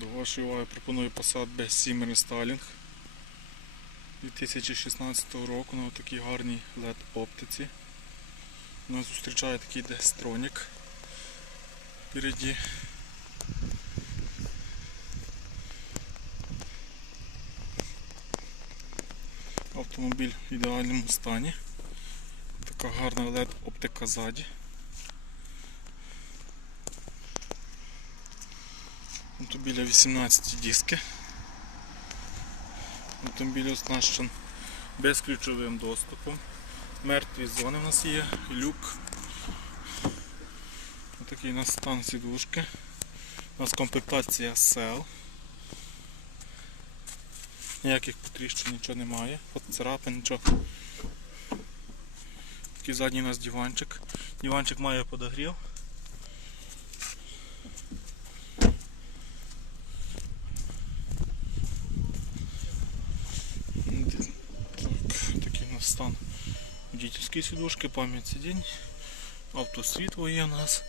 До вашої уваги пропоную Passat B7 Restyling 2016 року на такій гарній LED оптиці. Нас зустрічає такий Destronік впереді. Автомобіль в ідеальному стані. Така гарна LED оптика ззаді. Автомобіля 18 диски. Автомобіль оснащен безключовим доступом. Мертві зони в нас є, люк. Отакий у нас стан сідушки. У нас комплектація SEL. Ніяких потріщин нічого немає, от царапин, нічого. Такий задній у нас диванчик. Диванчик має подогрів. Так, такий у нас стан. Водительської сідушки, пам'ять сидінь, автосвітло є у нас,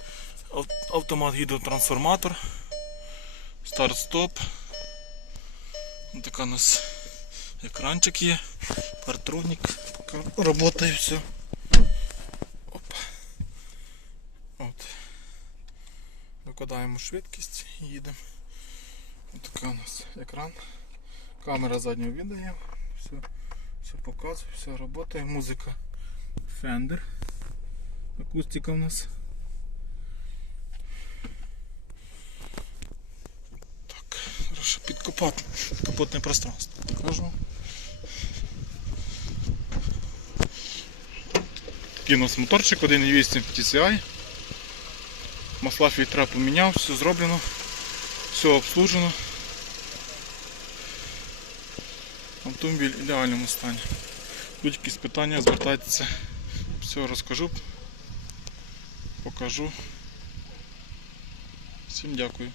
автомат гідротрансформатор, старт-стоп. Така у нас екранчик є, партронік поки працює все. Викладаємо швидкість і їдемо. Ось така у нас екран. Камера заднього відео, все, показує, все працює. Музика Fender. Акустика у нас. Так, хорошо, підкопати. Капотне пространство. Покажу. Такий у нас моторчик 1.8 TCI. Масла фільтра поміняв, все зроблено, все обслужено. Автомобіль в ідеальному стані. Будь якісь питання, звертайтеся. Все розкажу, покажу. Всім дякую.